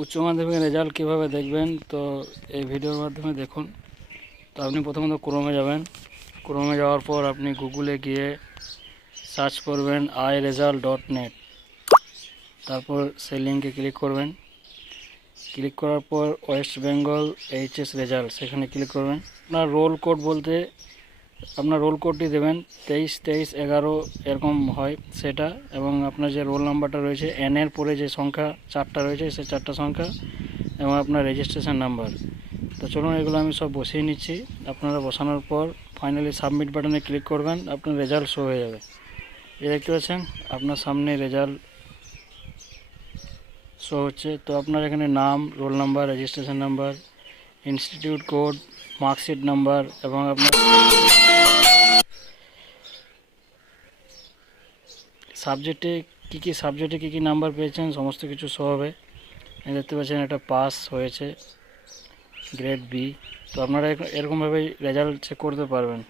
উচ্চ মাধ্যমিকের রেজাল্ট কীভাবে দেখবেন, তো এই ভিডিওর মাধ্যমে দেখুন। তো আপনি প্রথমত ক্রোমে যাবেন। ক্রোমে যাওয়ার পর আপনি গুগলে গিয়ে সার্চ করবেন iresult.net। তারপর সেই লিঙ্কে ক্লিক করবেন। ক্লিক করার পর ওয়েস্ট বেঙ্গল এইচএস রেজাল্ট, সেখানে ক্লিক করবেন। আপনার রোল কোড বলতে আপনার রোল কোডটি দেবেন 23-23-11 এরকম হয় সেটা, এবং আপনার যে রোল নাম্বারটা রয়েছে এনের পরে যে সংখ্যা 4টা রয়েছে সেই 4টা সংখ্যা, এবং আপনার রেজিস্ট্রেশন নাম্বার। তো চলুন এগুলো আমি সব বসিয়ে নিচ্ছি। আপনারা বসানোর পর ফাইনালি সাবমিট বাটনে ক্লিক করবেন, আপনার রেজাল্ট শো হয়ে যাবে। এই দেখতে পাচ্ছেন আপনার সামনে রেজাল্ট শো হচ্ছে। তো আপনার এখানে নাম, roll number, registration number, institute code, marksheet number এবং আপনার সাবজেক্টে কী কী নাম্বার পেয়েছেন সমস্ত কিছু শো হবে। দেখতে পাচ্ছেন এটা পাস হয়েছে, গ্রেড বি। তো আপনারা এরকমভাবেই রেজাল্ট চেক করতে পারবেন।